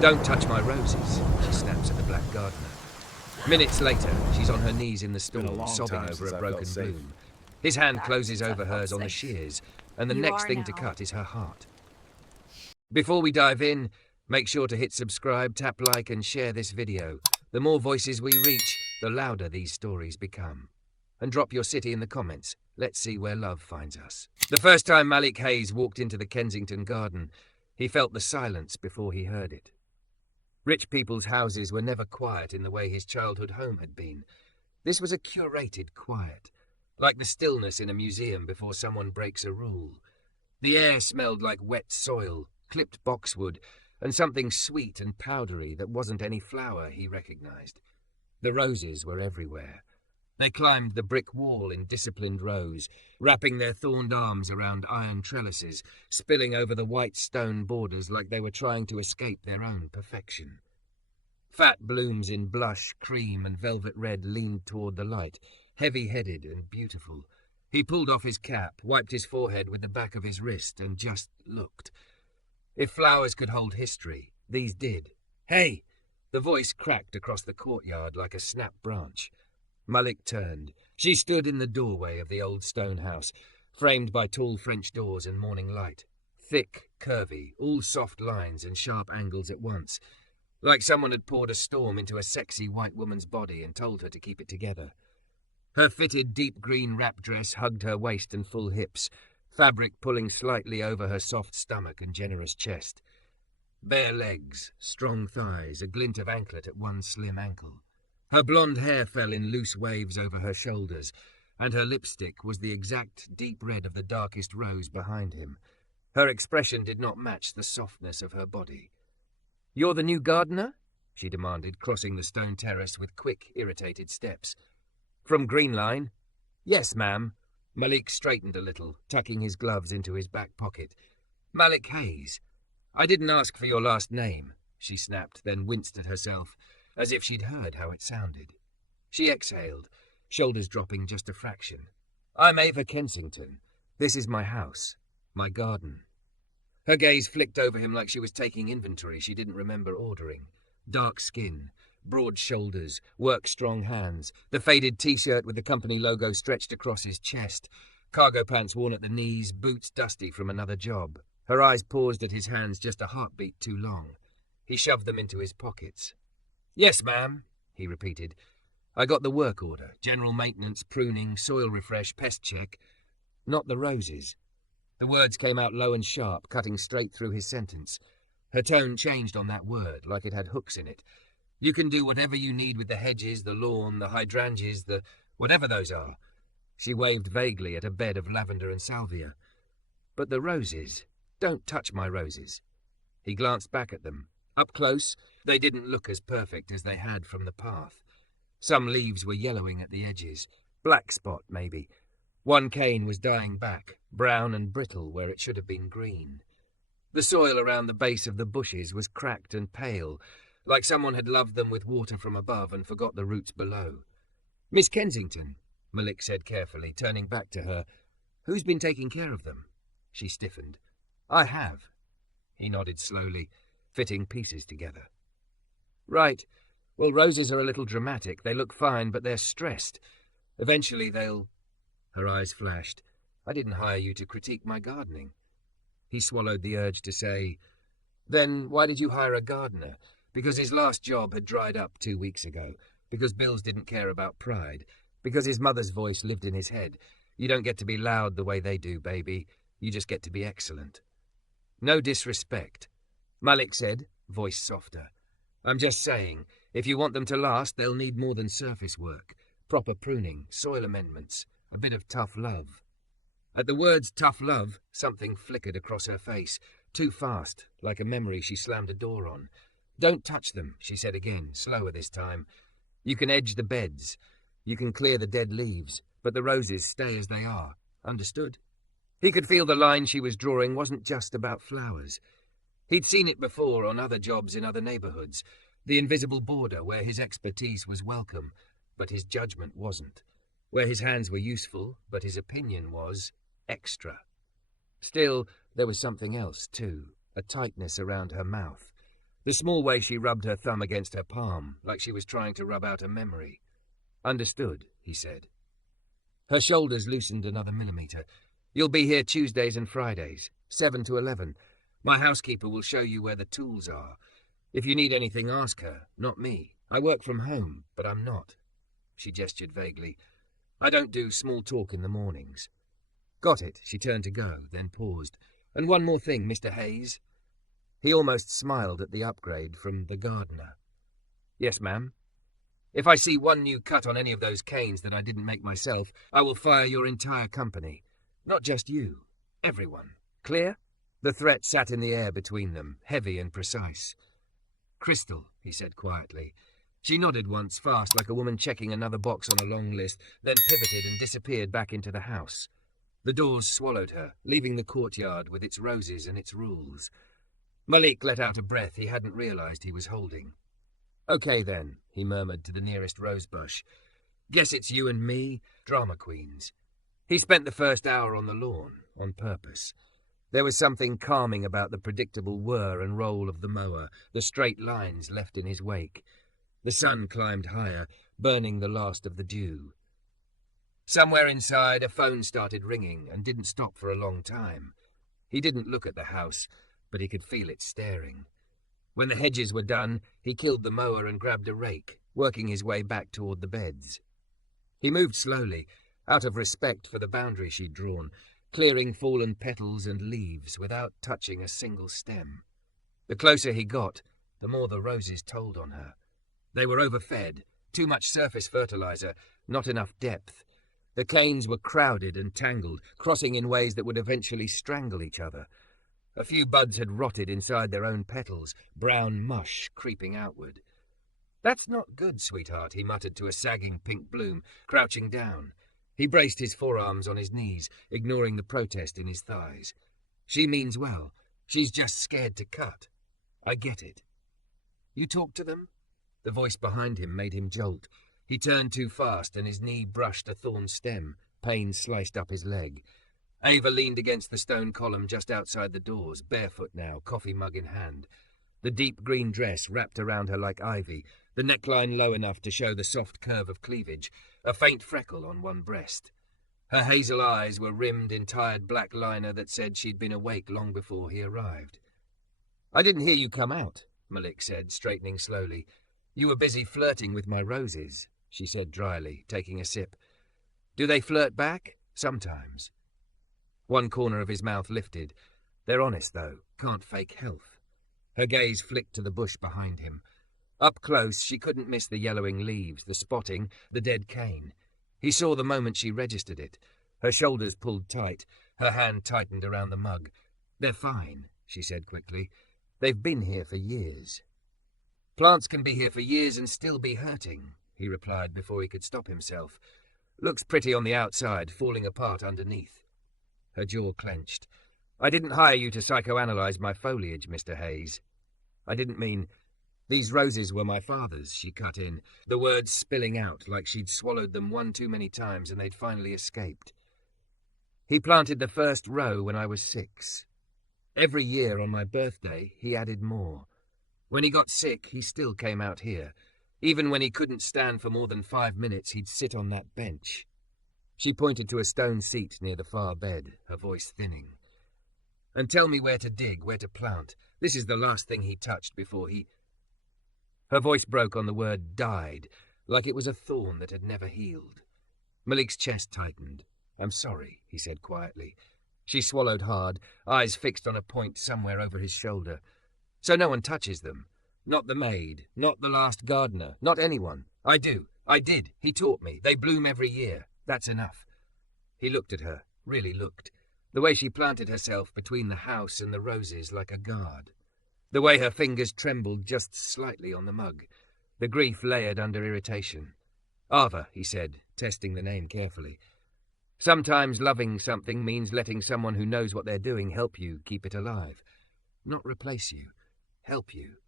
"Don't touch my roses," she snaps at the black gardener. Minutes later, she's on her knees in the storm, sobbing over a broken bloom. His hand closes over hers on the shears, and the next thing to cut is her heart. Before we dive in, make sure to hit subscribe, tap like, and share this video. The more voices we reach, the louder these stories become. And drop your city in the comments. Let's see where love finds us. The first time Malik Hayes walked into the Kensington garden, he felt the silence before he heard it. Rich people's houses were never quiet in the way his childhood home had been. This was a curated quiet, like the stillness in a museum before someone breaks a rule. The air smelled like wet soil, clipped boxwood, and something sweet and powdery that wasn't any flower he recognized. The roses were everywhere. They climbed the brick wall in disciplined rows, wrapping their thorned arms around iron trellises, spilling over the white stone borders like they were trying to escape their own perfection. Fat blooms in blush, cream, and velvet red leaned toward the light, heavy-headed and beautiful. He pulled off his cap, wiped his forehead with the back of his wrist, and just looked. If flowers could hold history, these did. "Hey!" The voice cracked across the courtyard like a snapped branch. Malik turned. She stood in the doorway of the old stone house, framed by tall French doors and morning light. Thick, curvy, all soft lines and sharp angles at once, like someone had poured a storm into a sexy white woman's body and told her to keep it together. Her fitted deep green wrap dress hugged her waist and full hips, fabric pulling slightly over her soft stomach and generous chest. Bare legs, strong thighs, a glint of anklet at one slim ankle. Her blonde hair fell in loose waves over her shoulders, and her lipstick was the exact deep red of the darkest rose behind him. Her expression did not match the softness of her body. "You're the new gardener?" she demanded, crossing the stone terrace with quick, irritated steps. "From Green Line?" "Yes, ma'am." Malik straightened a little, tucking his gloves into his back pocket. "Malik Hayes. I didn't ask for your last name," she snapped, then winced at herself, as if she'd heard how it sounded. She exhaled, shoulders dropping just a fraction. "I'm Ava Kensington. This is my house, my garden." Her gaze flicked over him like she was taking inventory she didn't remember ordering. Dark skin, broad shoulders, work-strong hands, the faded T-shirt with the company logo stretched across his chest, cargo pants worn at the knees, boots dusty from another job. Her eyes paused at his hands just a heartbeat too long. He shoved them into his pockets. "Yes, ma'am," he repeated. "I got the work order, general maintenance, pruning, soil refresh, pest check. Not the roses." The words came out low and sharp, cutting straight through his sentence. Her tone changed on that word, like it had hooks in it. "You can do whatever you need with the hedges, the lawn, the hydrangeas, the whatever those are." She waved vaguely at a bed of lavender and salvia. "But the roses, don't touch my roses." He glanced back at them. Up close, they didn't look as perfect as they had from the path. Some leaves were yellowing at the edges. Black spot, maybe. One cane was dying back, brown and brittle where it should have been green. The soil around the base of the bushes was cracked and pale, like someone had loved them with water from above and forgot the roots below. "Miss Kensington," Malik said carefully, turning back to her. "Who's been taking care of them?" She stiffened. "I have." He nodded slowly, fitting pieces together. "Right. Well, roses are a little dramatic. They look fine, but they're stressed. Eventually they'll..." Her eyes flashed. "I didn't hire you to critique my gardening." He swallowed the urge to say, "Then why did you hire a gardener? Because his last job had dried up 2 weeks ago. Because Bills didn't care about pride. Because his mother's voice lived in his head. You don't get to be loud the way they do, baby. You just get to be excellent." "No disrespect," Malik said, voice softer. "I'm just saying, if you want them to last, they'll need more than surface work. Proper pruning, soil amendments, a bit of tough love." At the words tough love, something flickered across her face, too fast, like a memory she slammed a door on. "Don't touch them," she said again, slower this time. "You can edge the beds. You can clear the dead leaves, but the roses stay as they are. Understood?" He could feel the line she was drawing wasn't just about flowers. He'd seen it before on other jobs in other neighborhoods, the invisible border where his expertise was welcome, but his judgment wasn't, where his hands were useful, but his opinion was extra. Still, there was something else, too, a tightness around her mouth, The small way she rubbed her thumb against her palm, like she was trying to rub out a memory. "Understood," he said. Her shoulders loosened another millimetre. "You'll be here Tuesdays and Fridays, 7 to 11. My housekeeper will show you where the tools are. If you need anything, ask her, not me. I work from home, but I'm not." She gestured vaguely. "I don't do small talk in the mornings." "Got it." She turned to go, then paused. "And one more thing, Mr. Hayes." He almost smiled at the upgrade from the gardener. "Yes, ma'am. If I see one new cut on any of those canes that I didn't make myself, I will fire your entire company. Not just you. Everyone. Clear?" The threat sat in the air between them, heavy and precise. "Crystal," he said quietly. She nodded once, fast, like a woman checking another box on a long list, then pivoted and disappeared back into the house. The doors swallowed her, leaving the courtyard with its roses and its rules. Malik let out a breath he hadn't realized he was holding. "Okay, then," he murmured to the nearest rosebush. "Guess it's you and me, drama queens." He spent the first hour on the lawn, on purpose. There was something calming about the predictable whir and roll of the mower, the straight lines left in his wake. The sun climbed higher, burning the last of the dew. Somewhere inside, a phone started ringing and didn't stop for a long time. He didn't look at the house, but he could feel it staring. When the hedges were done, he killed the mower and grabbed a rake, working his way back toward the beds. He moved slowly, out of respect for the boundary she'd drawn, clearing fallen petals and leaves without touching a single stem. The closer he got, the more the roses told on her. They were overfed, too much surface fertilizer, not enough depth. The canes were crowded and tangled, crossing in ways that would eventually strangle each other. A few buds had rotted inside their own petals, brown mush creeping outward. "That's not good, sweetheart," he muttered to a sagging pink bloom, crouching down. He braced his forearms on his knees, ignoring the protest in his thighs. "She means well. She's just scared to cut. I get it." "You talk to them?" The voice behind him made him jolt. He turned too fast and his knee brushed a thorn stem. Pain sliced up his leg. Ava leaned against the stone column just outside the doors, barefoot now, coffee mug in hand. The deep green dress wrapped around her like ivy, the neckline low enough to show the soft curve of cleavage, a faint freckle on one breast. Her hazel eyes were rimmed in tired black liner that said she'd been awake long before he arrived. "I didn't hear you come out," Malik said, straightening slowly. "You were busy flirting with my roses," she said dryly, taking a sip. "Do they flirt back? Sometimes." One corner of his mouth lifted. "They're honest, though. Can't fake health." Her gaze flicked to the bush behind him. Up close, she couldn't miss the yellowing leaves, the spotting, the dead cane. He saw the moment she registered it. Her shoulders pulled tight. Her hand tightened around the mug. "They're fine," she said quickly. "They've been here for years." "Plants can be here for years and still be hurting," he replied before he could stop himself. "Looks pretty on the outside, falling apart underneath." Her jaw clenched. "I didn't hire you to psychoanalyze my foliage, Mr. Hayes. I didn't mean—" "These roses were my father's," she cut in, the words spilling out like she'd swallowed them one too many times and they'd finally escaped. "He planted the first row when I was 6. Every year on my birthday, he added more. When he got sick, he still came out here. Even when he couldn't stand for more than 5 minutes, he'd sit on that bench." She pointed to a stone seat near the far bed, her voice thinning. "And tell me where to dig, where to plant. This is the last thing he touched before he—" Her voice broke on the word died, like it was a thorn that had never healed. Malik's chest tightened. "I'm sorry," he said quietly. She swallowed hard, eyes fixed on a point somewhere over his shoulder. "So no one touches them? Not the maid, not the last gardener, not anyone? I do. I did. He taught me. They bloom every year. That's enough." He looked at her, really looked. The way she planted herself between the house and the roses like a guard. The way her fingers trembled just slightly on the mug. The grief layered under irritation. "Ava," he said, testing the name carefully. "Sometimes loving something means letting someone who knows what they're doing help you keep it alive. Not replace you. Help you."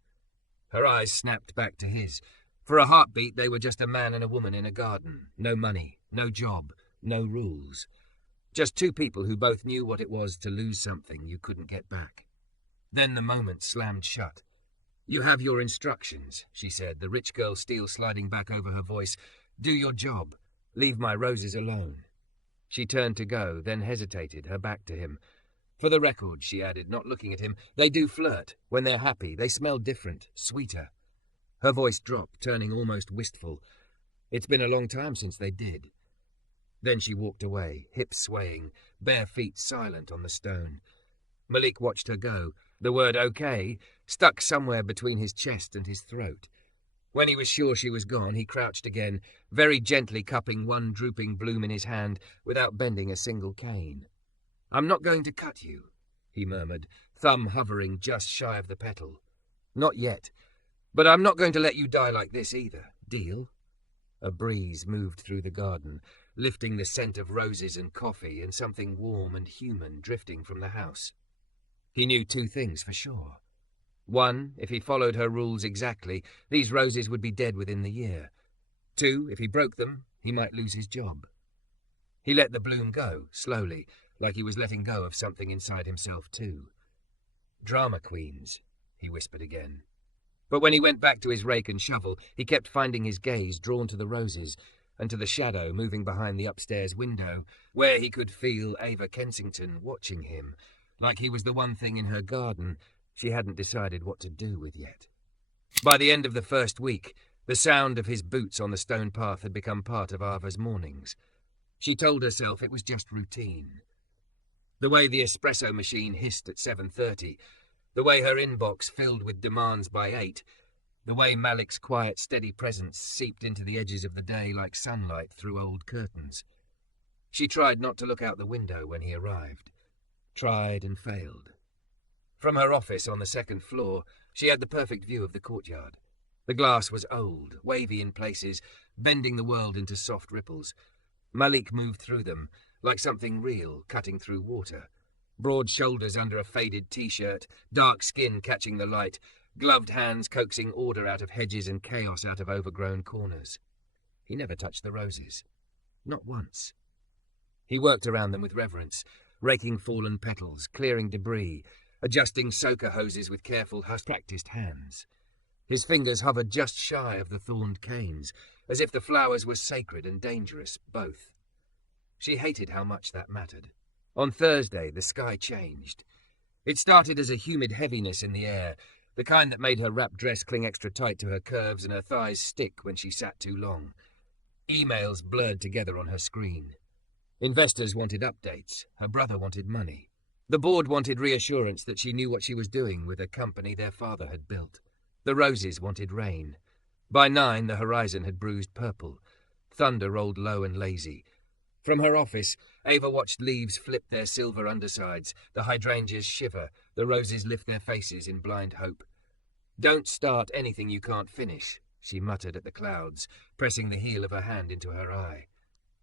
Her eyes snapped back to his. For a heartbeat, they were just a man and a woman in a garden. No money, no job, no rules. Just two people who both knew what it was to lose something you couldn't get back. Then the moment slammed shut. "You have your instructions," she said, the rich girl steel sliding back over her voice. "Do your job. Leave my roses alone." She turned to go, then hesitated, her back to him. "For the record," she added, not looking at him, "they do flirt. When they're happy, they smell different, sweeter." Her voice dropped, turning almost wistful. "It's been a long time since they did." Then she walked away, hips swaying, bare feet silent on the stone. Malik watched her go, the word "okay" stuck somewhere between his chest and his throat. When he was sure she was gone, he crouched again, very gently cupping one drooping bloom in his hand without bending a single cane. "I'm not going to cut you," he murmured, thumb hovering just shy of the petal. "Not yet. But I'm not going to let you die like this either. Deal?" A breeze moved through the garden, lifting the scent of roses and coffee and something warm and human drifting from the house. He knew two things for sure. One, if he followed her rules exactly, these roses would be dead within the year. Two, if he broke them, he might lose his job. He let the bloom go, slowly, like he was letting go of something inside himself too. "Drama queens," he whispered again. But when he went back to his rake and shovel, he kept finding his gaze drawn to the roses and to the shadow moving behind the upstairs window, where he could feel Ava Kensington watching him, like he was the one thing in her garden she hadn't decided what to do with yet. By the end of the first week, the sound of his boots on the stone path had become part of Ava's mornings. She told herself it was just routine. The way the espresso machine hissed at 7:30, the way her inbox filled with demands by 8, the way Malik's quiet, steady presence seeped into the edges of the day like sunlight through old curtains. She tried not to look out the window when he arrived. Tried and failed. From her office on the second floor, she had the perfect view of the courtyard. The glass was old, wavy in places, bending the world into soft ripples. Malik moved through them, like something real, cutting through water. Broad shoulders under a faded T-shirt, dark skin catching the light, gloved hands coaxing order out of hedges and chaos out of overgrown corners. He never touched the roses. Not once. He worked around them with reverence, raking fallen petals, clearing debris, adjusting soaker hoses with careful, practiced hands. His fingers hovered just shy of the thorned canes, as if the flowers were sacred and dangerous, both. She hated how much that mattered. On Thursday, the sky changed. It started as a humid heaviness in the air, the kind that made her wrap dress cling extra tight to her curves and her thighs stick when she sat too long. Emails blurred together on her screen. Investors wanted updates. Her brother wanted money. The board wanted reassurance that she knew what she was doing with a company their father had built. The roses wanted rain. By 9, the horizon had bruised purple. Thunder rolled low and lazy. From her office, Ava watched leaves flip their silver undersides, the hydrangeas shiver, the roses lift their faces in blind hope. "Don't start anything you can't finish," she muttered at the clouds, pressing the heel of her hand into her eye.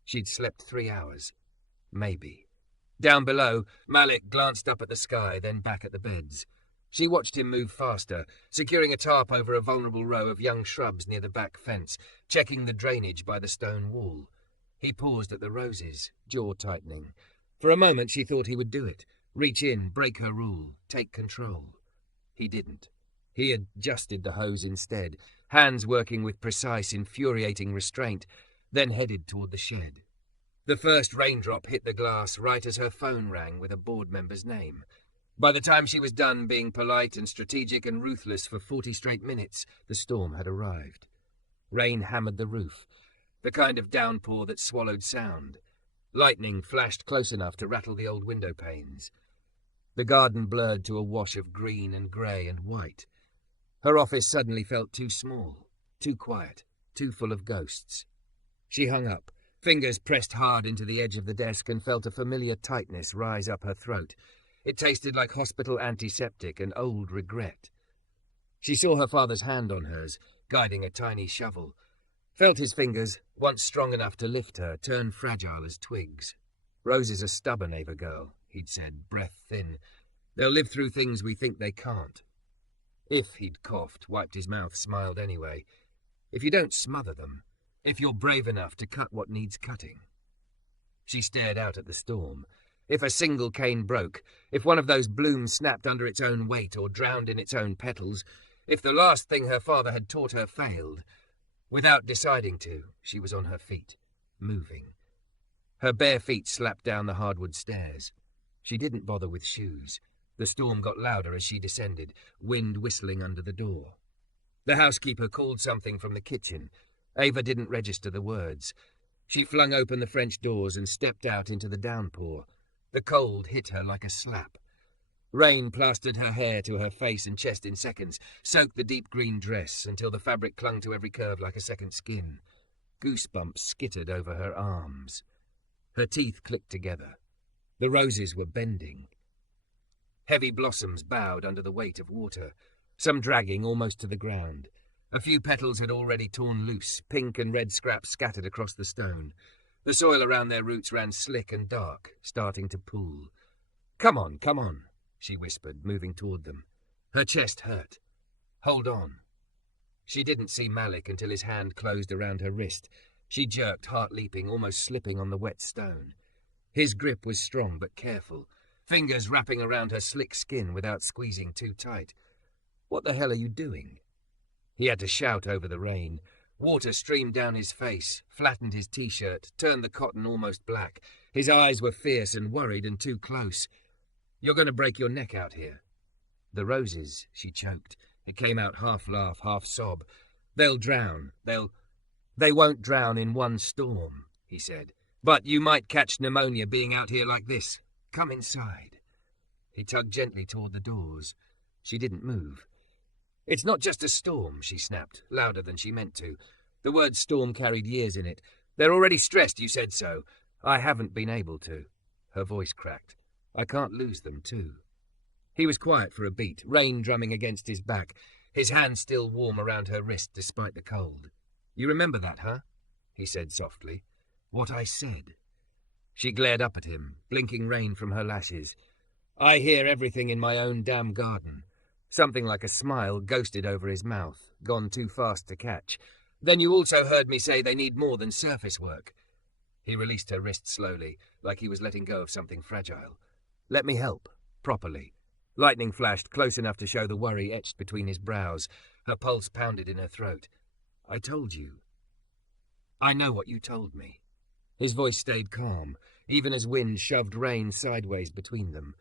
She'd slept 3 hours. Maybe. Down below, Malik glanced up at the sky, then back at the beds. She watched him move faster, securing a tarp over a vulnerable row of young shrubs near the back fence, checking the drainage by the stone wall. He paused at the roses, jaw tightening. For a moment she thought he would do it, reach in, break her rule, take control. He didn't. He adjusted the hose instead, hands working with precise, infuriating restraint, then headed toward the shed. The first raindrop hit the glass right as her phone rang with a board member's name. By the time she was done being polite and strategic and ruthless for 40 straight minutes, the storm had arrived. Rain hammered the roof, the kind of downpour that swallowed sound. Lightning flashed close enough to rattle the old window panes. The garden blurred to a wash of green and grey and white. Her office suddenly felt too small, too quiet, too full of ghosts. She hung up, fingers pressed hard into the edge of the desk, and felt a familiar tightness rise up her throat. It tasted like hospital antiseptic and old regret. She saw her father's hand on hers, guiding a tiny shovel. Felt his fingers, once strong enough to lift her, turn fragile as twigs. "Roses are stubborn, Ava girl," he'd said, breath thin. "They'll live through things we think they can't." If he'd coughed, wiped his mouth, smiled anyway. "If you don't smother them, if you're brave enough to cut what needs cutting." She stared out at the storm. If a single cane broke, if one of those blooms snapped under its own weight or drowned in its own petals, If the last thing her father had taught her failed, without deciding to, she was on her feet, moving. Her bare feet slapped down the hardwood stairs. She didn't bother with shoes. The storm got louder as she descended, wind whistling under the door. The housekeeper called something from the kitchen. Ava didn't register the words. She flung open the French doors and stepped out into the downpour. The cold hit her like a slap. Rain plastered her hair to her face and chest in seconds, soaked the deep green dress until the fabric clung to every curve like a second skin. Goosebumps skittered over her arms. Her teeth clicked together. The roses were bending. Heavy blossoms bowed under the weight of water, some dragging almost to the ground. A few petals had already torn loose, pink and red scraps scattered across the stone. The soil around their roots ran slick and dark, starting to pool. "Come on," she whispered, moving toward them. Her chest hurt. "Hold on." She didn't see Malik until his hand closed around her wrist. She jerked, heart leaping, almost slipping on the wet stone. His grip was strong but careful, fingers wrapping around her slick skin without squeezing too tight. "What the hell are you doing?" He had to shout over the rain. Water streamed down his face, flattened his t-shirt, turned the cotton almost black. His eyes were fierce and worried and too close. "You're going to break your neck out here." "The roses," she choked. It came out half laugh, half sob. "They'll drown. They won't drown in one storm," he said. "But you might catch pneumonia being out here like this. Come inside." He tugged gently toward the doors. She didn't move. "It's not just a storm," she snapped, louder than she meant to. The word storm carried years in it. "They're already stressed, you said so." "I haven't been able to." Her voice cracked. "I can't lose them, too." He was quiet for a beat, rain drumming against his back, his hand still warm around her wrist despite the cold. "You remember that, huh?" he said softly. "What I said." She glared up at him, blinking rain from her lashes. "I hear everything in my own damn garden." Something like a smile ghosted over his mouth, gone too fast to catch. "Then you also heard me say they need more than surface work." He released her wrist slowly, like he was letting go of something fragile. "Let me help, properly." Lightning flashed, close enough to show the worry etched between his brows. Her pulse pounded in her throat. "I told you." "I know what you told me." His voice stayed calm, even as wind shoved rain sideways between them.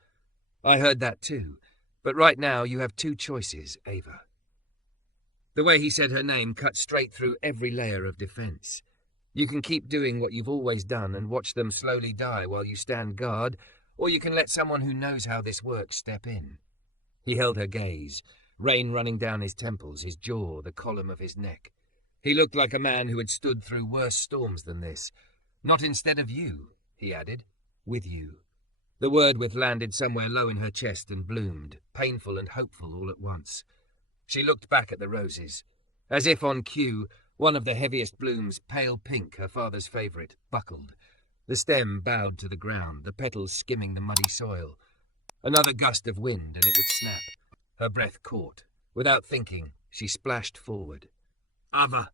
"I heard that too. But right now you have two choices, Ava." The way he said her name cut straight through every layer of defense. "You can keep doing what you've always done and watch them slowly die while you stand guard, or you can let someone who knows how this works step in." He held her gaze, rain running down his temples, his jaw, the column of his neck. He looked like a man who had stood through worse storms than this. "Not instead of you," he added. "With you." The word with landed somewhere low in her chest and bloomed, painful and hopeful all at once. She looked back at the roses. As if on cue, one of the heaviest blooms, pale pink, her father's favourite, buckled. The stem bowed to the ground, the petals skimming the muddy soil. Another gust of wind and it would snap. Her breath caught. Without thinking, she splashed forward. "Ava!"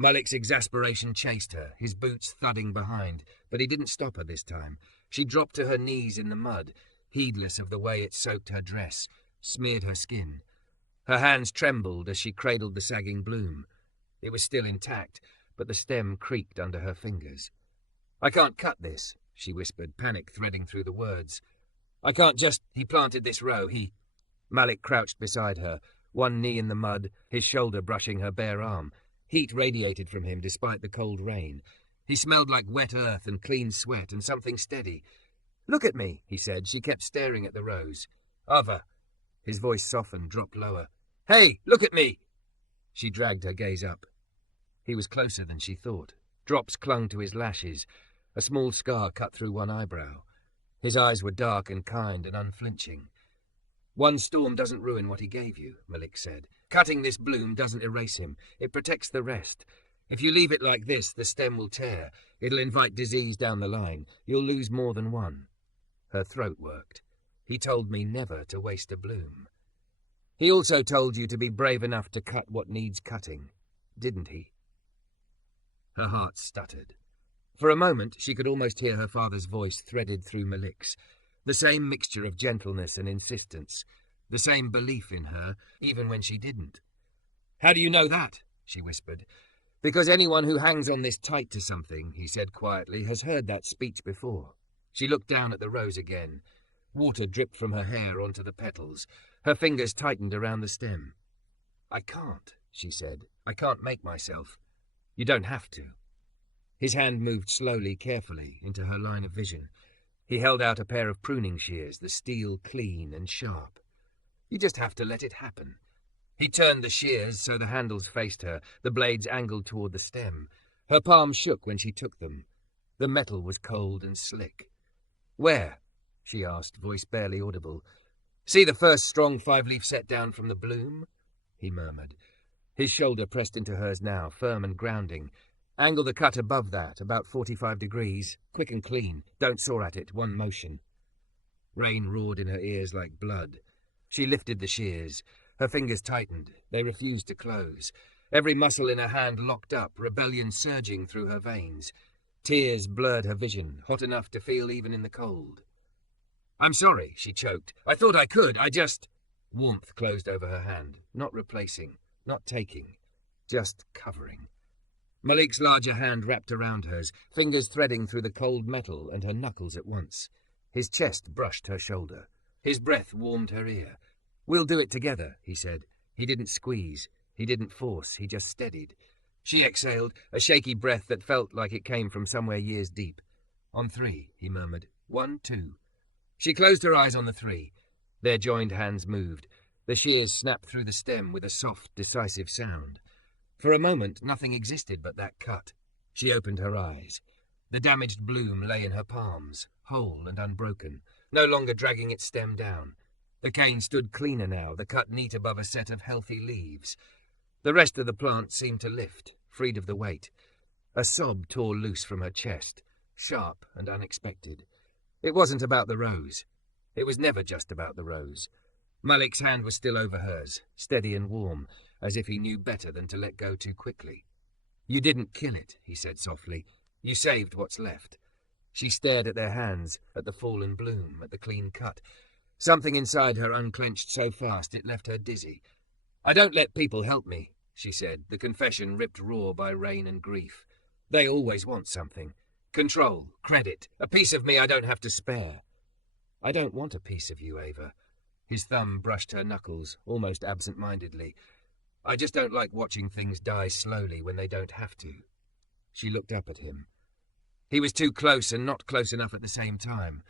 Malik's exasperation chased her, his boots thudding behind, but he didn't stop her this time. She dropped to her knees in the mud, heedless of the way it soaked her dress, smeared her skin. Her hands trembled as she cradled the sagging bloom. It was still intact, but the stem creaked under her fingers. "I can't cut this," she whispered, panic threading through the words. "I can't just—" He planted this row, Malik crouched beside her, one knee in the mud, his shoulder brushing her bare arm. Heat radiated from him despite the cold rain. He smelled like wet earth and clean sweat and something steady. "Look at me," he said. She kept staring at the rose. "Ava." His voice softened, dropped lower. "Hey, look at me!" She dragged her gaze up. He was closer than she thought. Drops clung to his lashes. A small scar cut through one eyebrow. His eyes were dark and kind and unflinching. "One storm doesn't ruin what he gave you," Malik said. "Cutting this bloom doesn't erase him. It protects the rest. If you leave it like this, the stem will tear. It'll invite disease down the line. You'll lose more than one." Her throat worked. "He told me never to waste a bloom." "He also told you to be brave enough to cut what needs cutting, didn't he?" Her heart stuttered. For a moment, she could almost hear her father's voice threaded through Malik's. The same mixture of gentleness and insistence. the same belief in her, even when she didn't. "How do you know that?" she whispered. "Because anyone who hangs on this tight to something," he said quietly, "has heard that speech before." She looked down at the rose again. Water dripped from her hair onto the petals. Her fingers tightened around the stem. "I can't," she said. "I can't make myself." "You don't have to." His hand moved slowly, carefully, into her line of vision. He held out a pair of pruning shears, the steel clean and sharp. "You just have to let it happen." He turned the shears so the handles faced her, the blades angled toward the stem. Her palms shook when she took them. The metal was cold and slick. "Where?" she asked, voice barely audible. "See the first strong 5-leaf set down from the bloom?" he murmured. His shoulder pressed into hers now, firm and grounding. "Angle the cut above that, about 45 degrees. Quick and clean. Don't saw at it, one motion." Rain roared in her ears like blood. She lifted the shears. Her fingers tightened. They refused to close. Every muscle in her hand locked up, rebellion surging through her veins. Tears blurred her vision, hot enough to feel even in the cold. "I'm sorry," she choked. "I thought I could. I just—" Warmth closed over her hand. Not replacing, not taking, just covering. Malik's larger hand wrapped around hers, fingers threading through the cold metal and her knuckles at once. His chest brushed her shoulder. His breath warmed her ear. "We'll do it together," he said. He didn't squeeze. He didn't force. He just steadied. She exhaled, a shaky breath that felt like it came from somewhere years deep. "On 3, he murmured. 1, 2. She closed her eyes on the 3. Their joined hands moved. The shears snapped through the stem with a soft, decisive sound. For a moment, nothing existed but that cut. She opened her eyes. The damaged bloom lay in her palms, whole and unbroken, no longer dragging its stem down. The cane stood cleaner now, the cut neat above a set of healthy leaves. The rest of the plant seemed to lift, freed of the weight. A sob tore loose from her chest, sharp and unexpected. It wasn't about the rose. It was never just about the rose. Malik's hand was still over hers, steady and warm, as if he knew better than to let go too quickly. "You didn't kill it," he said softly. "You saved what's left." She stared at their hands, at the fallen bloom, at the clean cut. Something inside her unclenched so fast it left her dizzy. "I don't let people help me," she said, the confession ripped raw by rain and grief. "They always want something. Control, credit, a piece of me I don't have to spare." "I don't want a piece of you, Ava." His thumb brushed her knuckles, almost absent-mindedly. "I just don't like watching things die slowly when they don't have to." She looked up at him. He was too close and not close enough at the same time.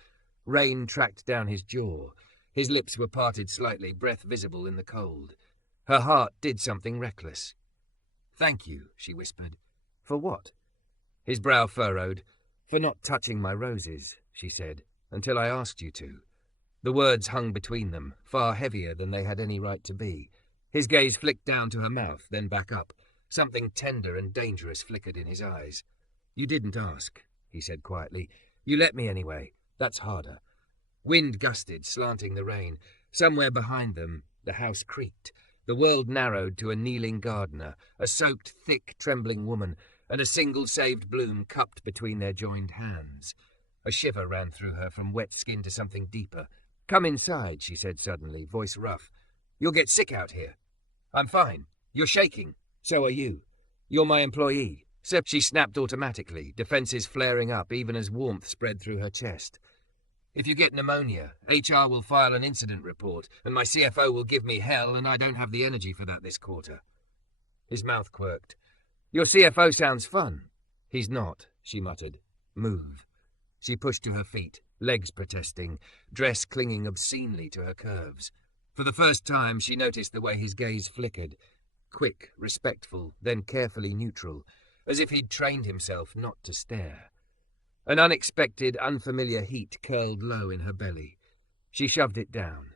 Rain tracked down his jaw. His lips were parted slightly, breath visible in the cold. Her heart did something reckless. "Thank you," she whispered. "For what?" His brow furrowed. "For not touching my roses," she said, "until I asked you to." The words hung between them, far heavier than they had any right to be. His gaze flicked down to her mouth, then back up. Something tender and dangerous flickered in his eyes. "You didn't ask," he said quietly. "You let me anyway. That's harder." Wind gusted, slanting the rain. Somewhere behind them, the house creaked. The world narrowed to a kneeling gardener, a soaked, thick, trembling woman, and a single saved bloom cupped between their joined hands. A shiver ran through her from wet skin to something deeper. "Come inside," she said suddenly, voice rough. "You'll get sick out here." "I'm fine. You're shaking. So are you. You're my employee." She snapped automatically, defenses flaring up even as warmth spread through her chest. "If you get pneumonia, HR will file an incident report, and my CFO will give me hell, and I don't have the energy for that this quarter." His mouth quirked. "Your CFO sounds fun." "He's not," she muttered. "Move." She pushed to her feet, legs protesting, dress clinging obscenely to her curves. For the first time, she noticed the way his gaze flickered. Quick, respectful, then carefully neutral, as if he'd trained himself not to stare. An unexpected, unfamiliar heat curled low in her belly. She shoved it down.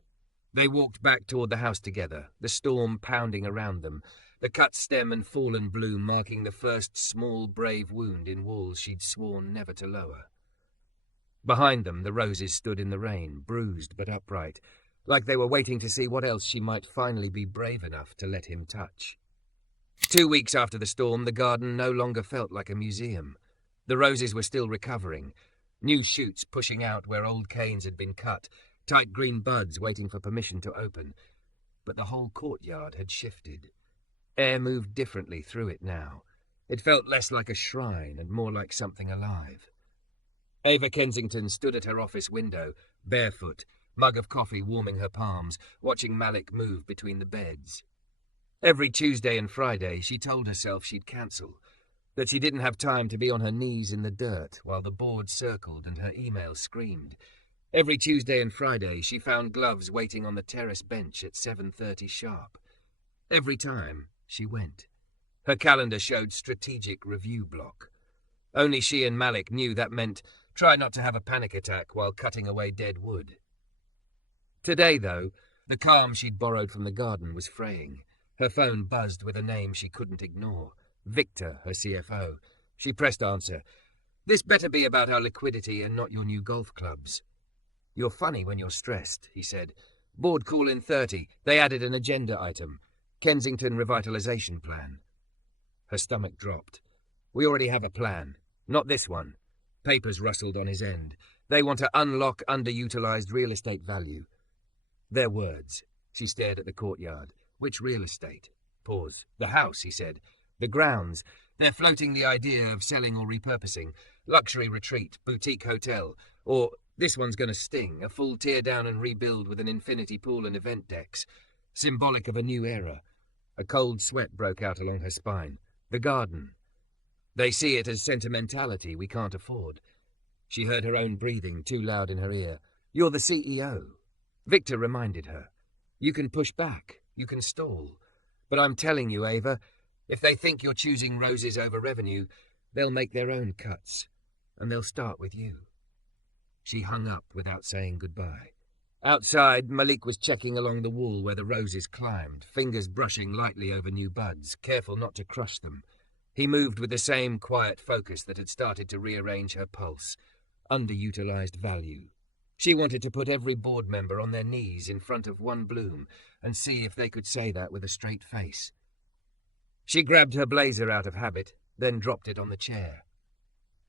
They walked back toward the house together, the storm pounding around them, the cut stem and fallen bloom marking the first small, brave wound in walls she'd sworn never to lower. Behind them, the roses stood in the rain, bruised but upright, like they were waiting to see what else she might finally be brave enough to let him touch. 2 weeks after the storm, the garden no longer felt like a museum. The roses were still recovering, new shoots pushing out where old canes had been cut, tight green buds waiting for permission to open. But the whole courtyard had shifted. Air moved differently through it now. It felt less like a shrine and more like something alive. Ava Kensington stood at her office window, barefoot, mug of coffee warming her palms, watching Malik move between the beds. Every Tuesday and Friday she told herself she'd cancel, that she didn't have time to be on her knees in the dirt while the board circled and her email screamed. Every Tuesday and Friday she found gloves waiting on the terrace bench at 7:30 sharp. Every time she went. Her calendar showed strategic review block. Only she and Malik knew that meant try not to have a panic attack while cutting away dead wood. Today, though, the calm she'd borrowed from the garden was fraying. Her phone buzzed with a name she couldn't ignore. Victor, her CFO. She pressed answer. This better be about our liquidity and not your new golf clubs. You're funny when you're stressed, he said. Board call in 30. They added an agenda item. Kensington Revitalization Plan. Her stomach dropped. We already have a plan. Not this one. Papers rustled on his end. They want to unlock underutilized real estate value. Their words. She stared at the courtyard. Which real estate? Pause. The house, he said. The grounds. They're floating the idea of selling or repurposing. Luxury retreat, boutique hotel. Or, this one's going to sting, a full tear down and rebuild with an infinity pool and event decks. Symbolic of a new era. A cold sweat broke out along her spine. The garden. They see it as sentimentality we can't afford. She heard her own breathing too loud in her ear. You're the CEO. Victor reminded her. You can push back. You can stall. But I'm telling you, Ava, if they think you're choosing roses over revenue, they'll make their own cuts. And they'll start with you. She hung up without saying goodbye. Outside, Malik was checking along the wall where the roses climbed, fingers brushing lightly over new buds, careful not to crush them. He moved with the same quiet focus that had started to rearrange her pulse. Underutilized value. She wanted to put every board member on their knees in front of one bloom and see if they could say that with a straight face. She grabbed her blazer out of habit, then dropped it on the chair.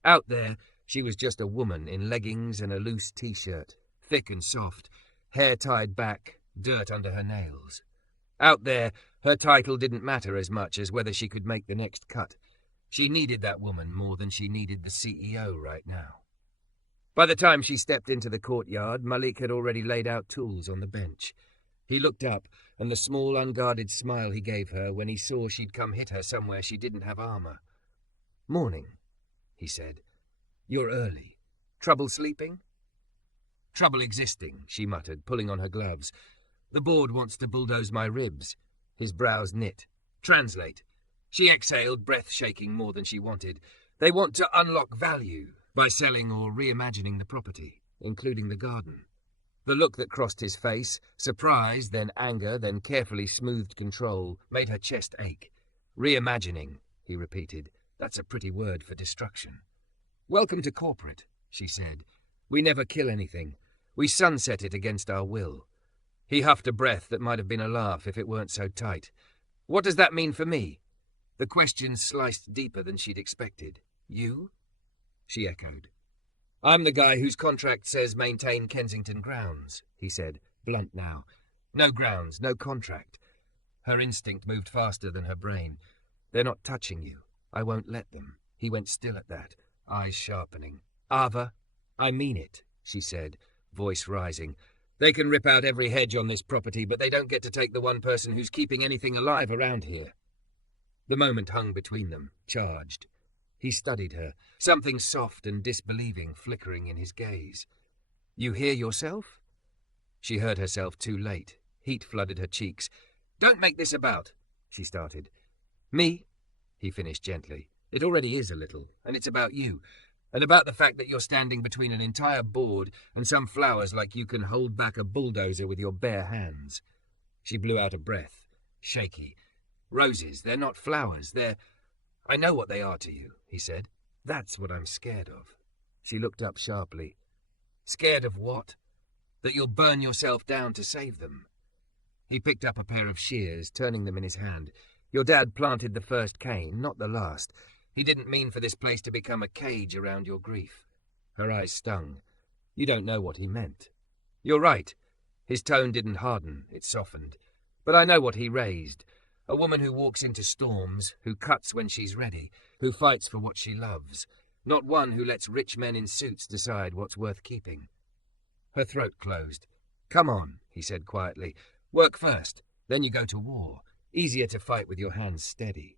Out there, she was just a woman in leggings and a loose t-shirt, thick and soft, hair tied back, dirt under her nails. Out there, her title didn't matter as much as whether she could make the next cut. She needed that woman more than she needed the CEO right now. By the time she stepped into the courtyard, Malik had already laid out tools on the bench. He looked up, and the small, unguarded smile he gave her when he saw she'd come hit her somewhere she didn't have armor. Morning, he said. You're early. Trouble sleeping? Trouble existing, she muttered, pulling on her gloves. The board wants to bulldoze my ribs. His brows knit. Translate. She exhaled, breath shaking more than she wanted. They want to unlock value by selling or reimagining the property, including the garden. The look that crossed his face, surprise, then anger, then carefully smoothed control, made her chest ache. Reimagining, he repeated. That's a pretty word for destruction. Welcome to corporate, she said. We never kill anything. We sunset it against our will. He huffed a breath that might have been a laugh if it weren't so tight. What does that mean for me? The question sliced deeper than she'd expected. You? She echoed. I'm the guy whose contract says maintain Kensington grounds, he said, blunt now. No grounds, no contract. Her instinct moved faster than her brain. They're not touching you. I won't let them. He went still at that, eyes sharpening. Ava, I mean it, she said, voice rising. They can rip out every hedge on this property, but they don't get to take the one person who's keeping anything alive around here. The moment hung between them, charged. He studied her, something soft and disbelieving flickering in his gaze. You hear yourself? She heard herself too late. Heat flooded her cheeks. Don't make this about, she started. Me? He finished gently. It already is a little, and it's about you. And about the fact that you're standing between an entire board and some flowers like you can hold back a bulldozer with your bare hands. She blew out a breath, shaky. Roses, they're not flowers, they're... I know what they are to you, he said. That's what I'm scared of. She looked up sharply. Scared of what? That you'll burn yourself down to save them. He picked up a pair of shears, turning them in his hand. Your dad planted the first cane, not the last. He didn't mean for this place to become a cage around your grief. Her eyes stung. You don't know what he meant. You're right. His tone didn't harden, it softened. But I know what he raised. A woman who walks into storms, who cuts when she's ready, who fights for what she loves. Not one who lets rich men in suits decide what's worth keeping. Her throat closed. Come on, he said quietly. Work first, then you go to war. Easier to fight with your hands steady.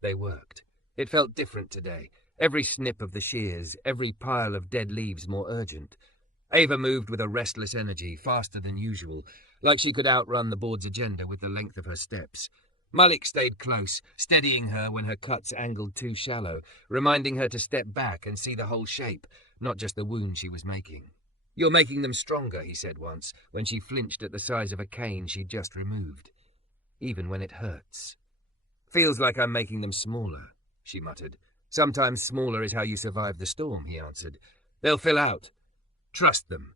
They worked. It felt different today. Every snip of the shears, every pile of dead leaves more urgent. Ava moved with a restless energy, faster than usual, like she could outrun the board's agenda with the length of her steps. Malik stayed close, steadying her when her cuts angled too shallow, reminding her to step back and see the whole shape, not just the wound she was making. You're making them stronger, he said once, when she flinched at the size of a cane she'd just removed. Even when it hurts. Feels like I'm making them smaller, she muttered. Sometimes smaller is how you survive the storm, he answered. They'll fill out. Trust them.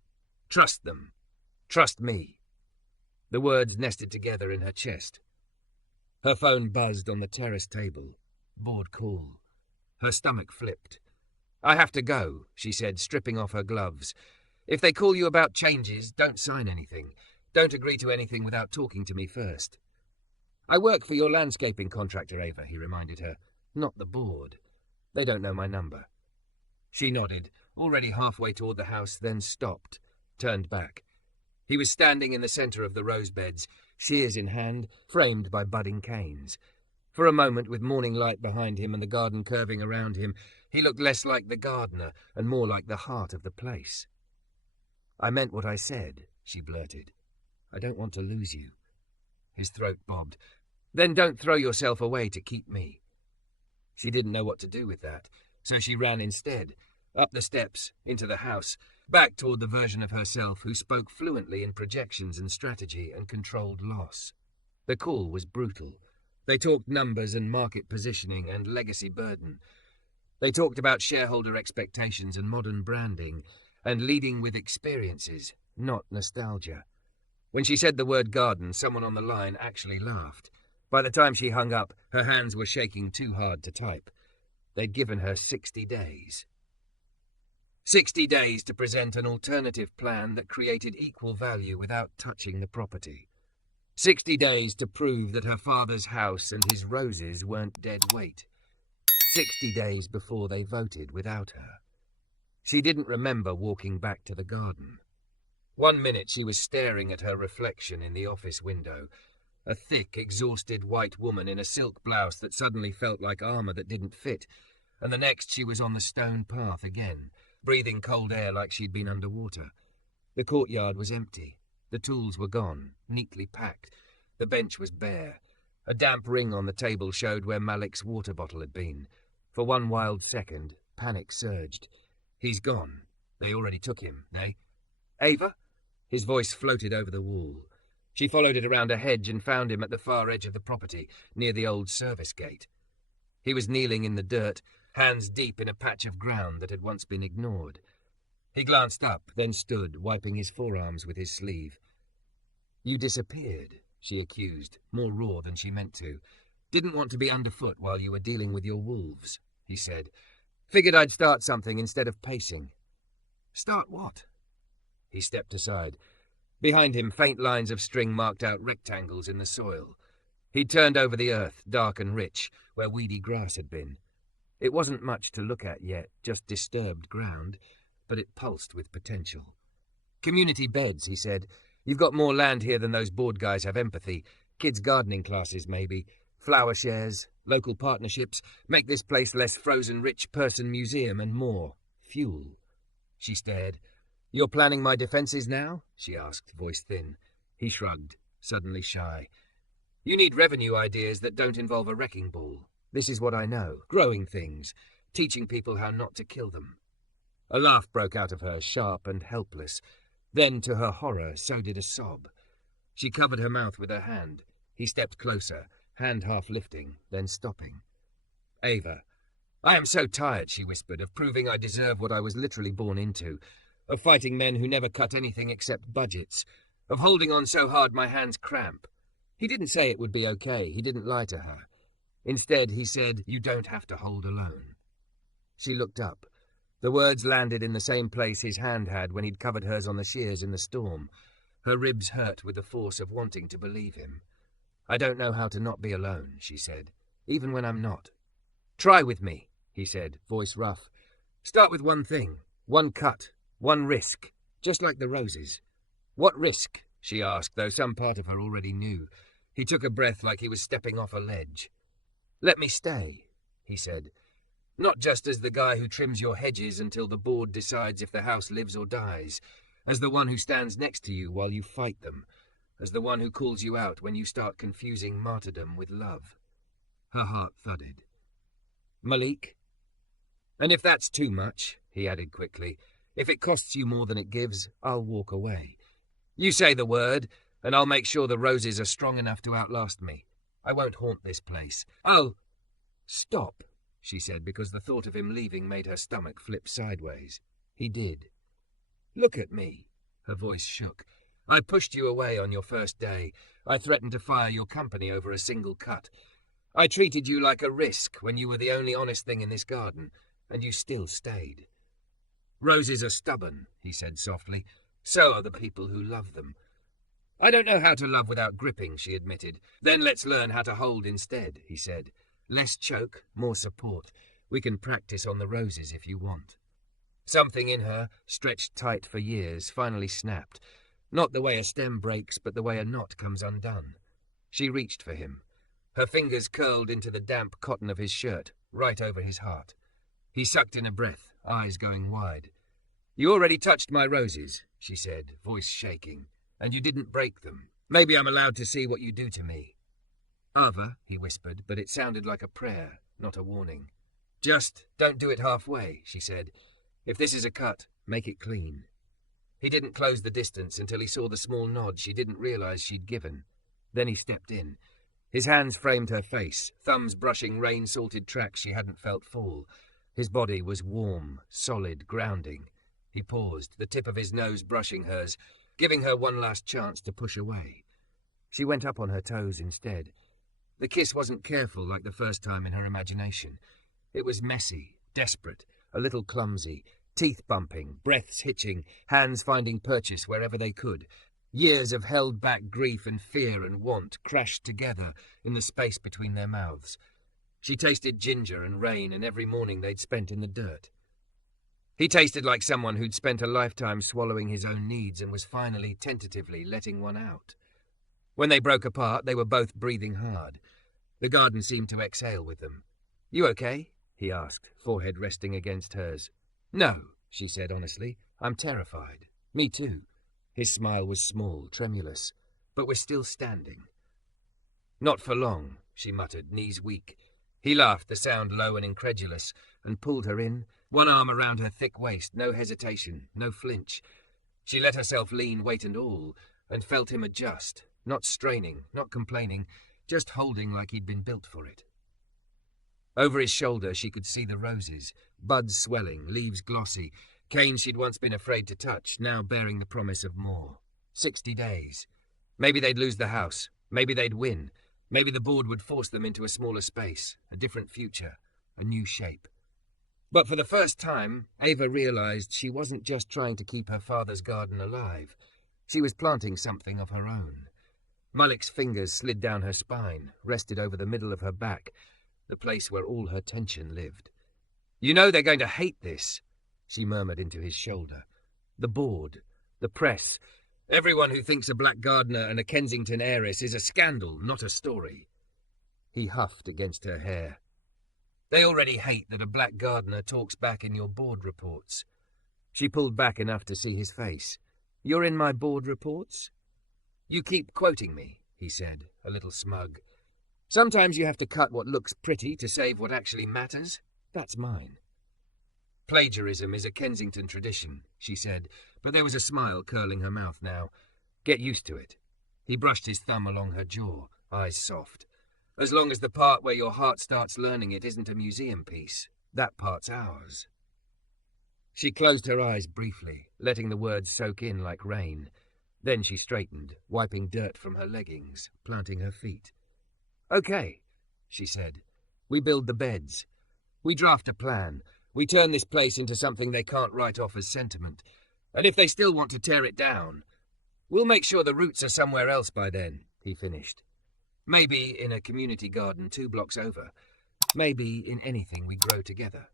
Trust them. Trust me. The words nested together in her chest. Her phone buzzed on the terrace table. Board call. Her stomach flipped. I have to go, she said, stripping off her gloves. If they call you about changes, don't sign anything. Don't agree to anything without talking to me first. I work for your landscaping contractor, Ava, he reminded her. Not the board. They don't know my number. She nodded, already halfway toward the house, then stopped, turned back. He was standing in the centre of the rose beds, shears in hand, framed by budding canes. For a moment, with morning light behind him and the garden curving around him, he looked less like the gardener and more like the heart of the place. I meant what I said, she blurted. I don't want to lose you. His throat bobbed. Then don't throw yourself away to keep me. She didn't know what to do with that, so she ran instead, up the steps, into the house, back toward the version of herself who spoke fluently in projections and strategy and controlled loss. The call was brutal. They talked numbers and market positioning and legacy burden. They talked about shareholder expectations and modern branding, and leading with experiences, not nostalgia. When she said the word garden, someone on the line actually laughed. By the time she hung up, her hands were shaking too hard to type. They'd given her 60 days. 60 days to present an alternative plan that created equal value without touching the property. 60 days to prove that her father's house and his roses weren't dead weight. 60 days before they voted without her. She didn't remember walking back to the garden. 1 minute she was staring at her reflection in the office window, a thick, exhausted white woman in a silk blouse that suddenly felt like armor that didn't fit, and the next she was on the stone path again, breathing cold air like she'd been underwater. The courtyard was empty. The tools were gone, neatly packed. The bench was bare. A damp ring on the table showed where Malik's water bottle had been. For one wild second, panic surged. He's gone. They already took him, they? Ava? His voice floated over the wall. She followed it around a hedge and found him at the far edge of the property, near the old service gate. He was kneeling in the dirt, hands deep in a patch of ground that had once been ignored. He glanced up, then stood, wiping his forearms with his sleeve. You disappeared, she accused, more raw than she meant to. Didn't want to be underfoot while you were dealing with your wolves, he said. Figured I'd start something instead of pacing. Start what? He stepped aside. Behind him, faint lines of string marked out rectangles in the soil. He'd turned over the earth, dark and rich, where weedy grass had been. It wasn't much to look at yet, just disturbed ground, but it pulsed with potential. Community beds, he said. You've got more land here than those board guys have empathy. Kids' gardening classes, maybe. Flower shares, local partnerships, make this place less frozen rich person museum and more. Fuel. She stared. You're planning my defences now? She asked, voice thin. He shrugged, suddenly shy. You need revenue ideas that don't involve a wrecking ball. This is what I know. Growing things. Teaching people how not to kill them. A laugh broke out of her, sharp and helpless. Then, to her horror, so did a sob. She covered her mouth with her hand. He stepped closer, hand half lifting, then stopping. Ava. I am so tired, she whispered, of proving I deserve what I was literally born into, of fighting men who never cut anything except budgets, of holding on so hard my hands cramp. He didn't say it would be okay. He didn't lie to her. Instead, he said, you don't have to hold alone. She looked up. The words landed in the same place his hand had when he'd covered hers on the shears in the storm. Her ribs hurt with the force of wanting to believe him. "I don't know how to not be alone," she said, "even when I'm not." "Try with me," he said, voice rough. "Start with one thing, one cut, one risk, just like the roses." "What risk?" she asked, though some part of her already knew. He took a breath like he was stepping off a ledge. "Let me stay," he said. "Not just as the guy who trims your hedges until the board decides if the house lives or dies, as the one who stands next to you while you fight them, as the one who calls you out when you start confusing martyrdom with love." Her heart thudded. "Malik? And if that's too much," he added quickly, "if it costs you more than it gives, I'll walk away. You say the word, and I'll make sure the roses are strong enough to outlast me. I won't haunt this place. I'll—" "Stop," she said, because the thought of him leaving made her stomach flip sideways. He did. "Look at me." Her voice shook. "I pushed you away on your first day. I threatened to fire your company over a single cut. I treated you like a risk when you were the only honest thing in this garden, and you still stayed." "Roses are stubborn," he said softly. "So are the people who love them." "I don't know how to love without gripping," she admitted. "Then let's learn how to hold instead," he said. "Less choke, more support. We can practice on the roses if you want." Something in her, stretched tight for years, finally snapped. Not the way a stem breaks, but the way a knot comes undone. She reached for him. Her fingers curled into the damp cotton of his shirt, right over his heart. He sucked in a breath, eyes going wide. "You already touched my roses," she said, voice shaking, "and you didn't break them. Maybe I'm allowed to see what you do to me." "Ava," he whispered, but it sounded like a prayer, not a warning. "Just don't do it halfway," she said. "If this is a cut, make it clean." He didn't close the distance until he saw the small nod she didn't realize she'd given. Then he stepped in. His hands framed her face, thumbs brushing rain-salted tracks she hadn't felt fall. His body was warm, solid, grounding. He paused, the tip of his nose brushing hers, giving her one last chance to push away. She went up on her toes instead. The kiss wasn't careful like the first time in her imagination. It was messy, desperate, a little clumsy, teeth bumping, breaths hitching, hands finding purchase wherever they could. Years of held-back grief and fear and want crashed together in the space between their mouths. She tasted ginger and rain and every morning they'd spent in the dirt. He tasted like someone who'd spent a lifetime swallowing his own needs and was finally, tentatively, letting one out. When they broke apart, they were both breathing hard. The garden seemed to exhale with them. "You okay?" he asked, forehead resting against hers. "No," she said honestly. "I'm terrified." "Me too." His smile was small, tremulous. "But we're still standing." "Not for long," she muttered, knees weak. He laughed, the sound low and incredulous, and pulled her in, one arm around her thick waist, no hesitation, no flinch. She let herself lean, weight and all, and felt him adjust, not straining, not complaining, just holding like he'd been built for it. Over his shoulder she could see the roses, buds swelling, leaves glossy, canes she'd once been afraid to touch, now bearing the promise of more. 60 days. Maybe they'd lose the house. Maybe they'd win. Maybe the board would force them into a smaller space, a different future, a new shape. But for the first time, Ava realized she wasn't just trying to keep her father's garden alive. She was planting something of her own. Malik's fingers slid down her spine, rested over the middle of her back, the place where all her tension lived. "You know they're going to hate this," she murmured into his shoulder. "The board, the press, everyone who thinks a black gardener and a Kensington heiress is a scandal, not a story." He huffed against her hair. "They already hate that a black gardener talks back in your board reports." She pulled back enough to see his face. "You're in my board reports?" "You keep quoting me," he said, a little smug. "Sometimes you have to cut what looks pretty to save what actually matters. That's mine." "Plagiarism is a Kensington tradition," she said, but there was a smile curling her mouth now. "Get used to it." He brushed his thumb along her jaw, eyes soft. "As long as the part where your heart starts learning it isn't a museum piece, that part's ours." She closed her eyes briefly, letting the words soak in like rain. Then she straightened, wiping dirt from her leggings, planting her feet. "Okay," she said. "We build the beds. We draft a plan. We turn this place into something they can't write off as sentiment. And if they still want to tear it down, we'll make sure the roots are somewhere else by then, he finished. Maybe in a community garden 2 blocks over. Maybe in anything we grow together.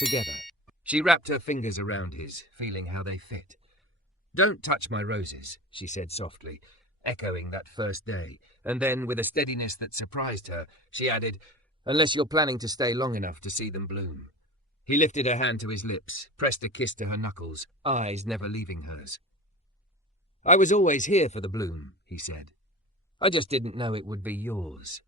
Together. She wrapped her fingers around his, feeling how they fit. Don't touch my roses, she said softly, echoing that first day, and then, with a steadiness that surprised her, she added, unless you're planning to stay long enough to see them bloom. He lifted her hand to his lips, pressed a kiss to her knuckles, eyes never leaving hers. I was always here for the bloom, he said. I just didn't know it would be yours.